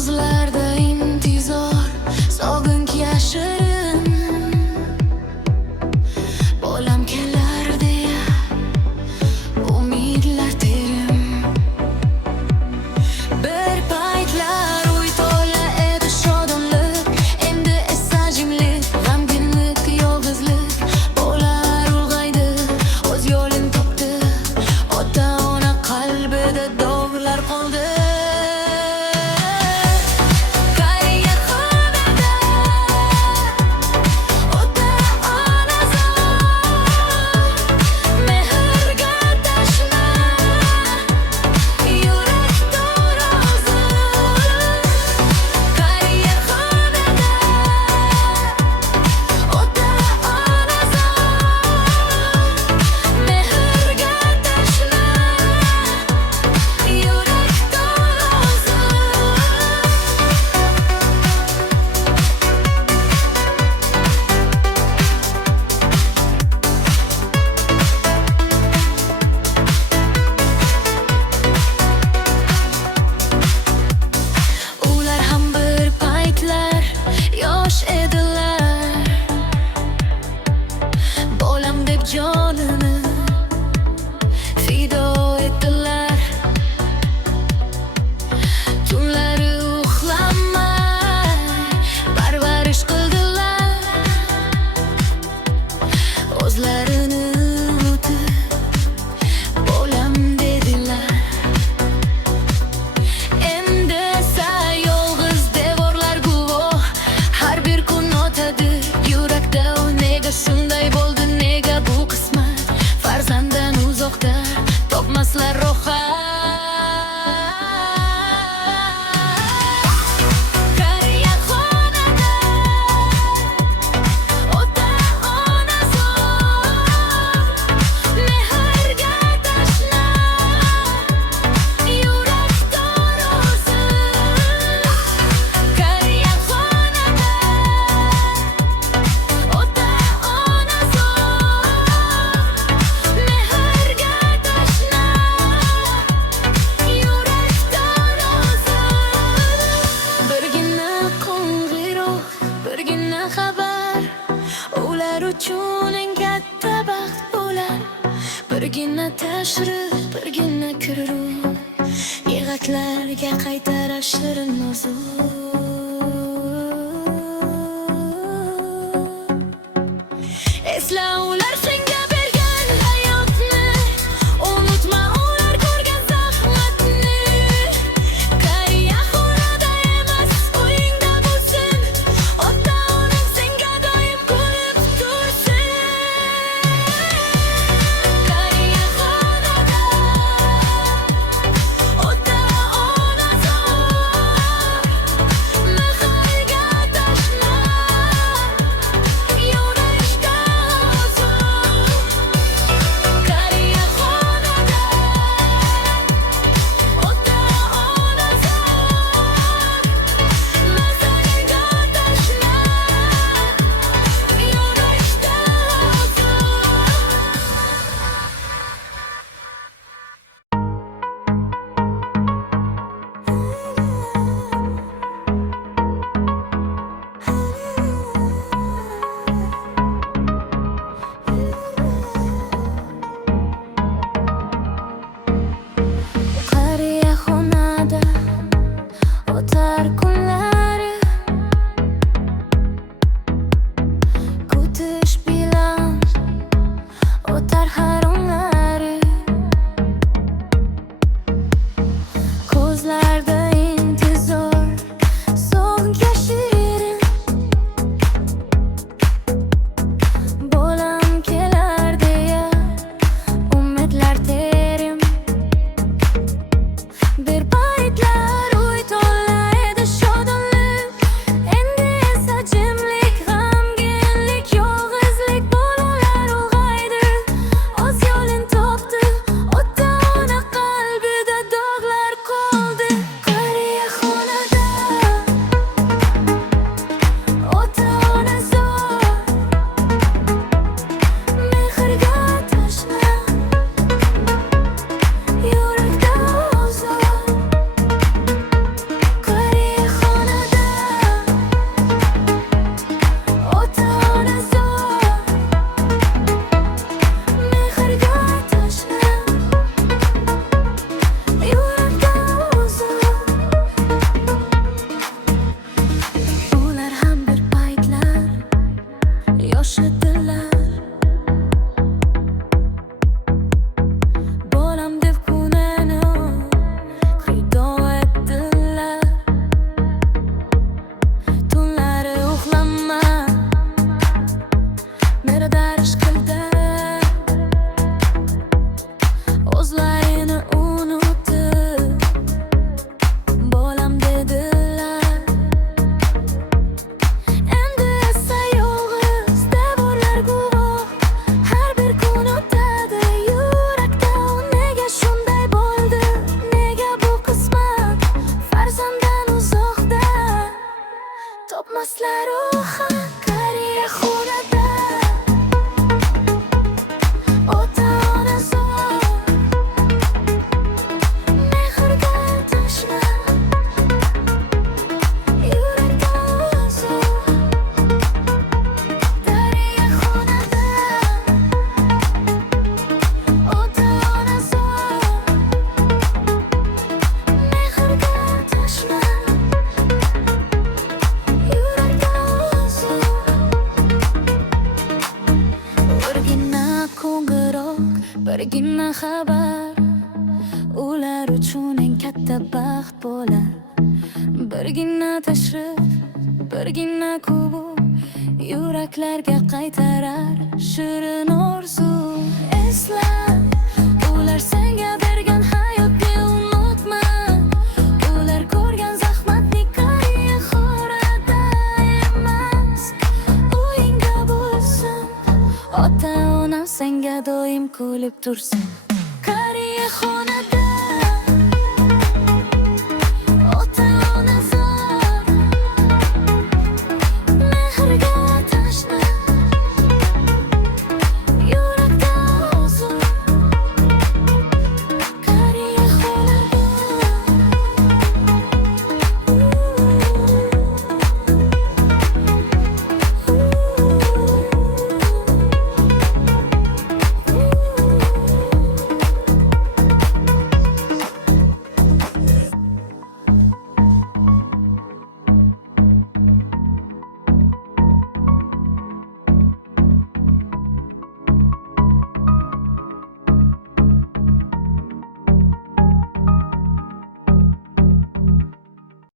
Ko'zlarda intizor, sog'inch yashirin. Bolam kelar deya umidlar terim. Bir paytlar uy to'la edi shodonlik, endi esa jimlik, g'amginlik, yolg'izlik. Bolar ulg'aydi, o'z yo'lini topdi, ota-ona qalbida dog'lar qoldi. Jonini fido etdilar, tunlari uxlamay parvarish qildilar, o'zlarini unutib bolam dedilar. Endi esa yolg'iz devorlar guvoh, har bir kun o'tadi yurakda. Nega shunday bo'ldi, nega bu qismat? Farzanddan uzoqda topmaslar rohat. Qariyaxonada ota-ona zo'r, mehrga tashna, yurak torozi. Qariyaxonada ota-ona zo'r, mehrga tashna, yurak torozi. Birgina qo'ng'iroq, birgina xabar, ular uchun eng katta baxt bo'lar. Birgina tashrif, birgina kiruv, yig'aklarga qaytarar shirin nozik. Esla ular senga bergan hayotni, unutma ular ko'rgan zahmatni. Qariyaxonada emas, uyingda bo'lsin, ota-onang senga doim kulib tursin. Qariyaxonada ota-ona zo'r, mehrga tashna, yurakda huzur. Qariyaxonada ota-ona zo'r, mehrga tashna, yurakda Qariyaxonada o'tar kunlari, kutish bilan o'tar har onlari. Ko'zlarda intizor, sog'inch yashirin. Bolam kelar deya umidlar terim. Bir paytlar uy to'la edi shodonlik, endi esa jimlik, g'amginlik, yolg'izlik. Bolalar ulg'aydi, o'z yo'lini topdi, ota-ona qalbida dog'lar qoldi. eslar ruhan qariya xonada ota-ona zo'r mehrga dushman yurakda huzur qariya xonada ota-ona zo'r mehrga dushman yurakda huzur birgina qo'ng'iroq birgina xabar ular uchun eng katta baxt bo'lar birgina tashrif birgina kubur yuraklarga qaytarar shirin orzu esla ular senga bergan hayotni unutma ular ko'rgan zahmatni qariya xonada emas uyingda bo'lsin ota-ona senga doim kulib tursin qariya xonada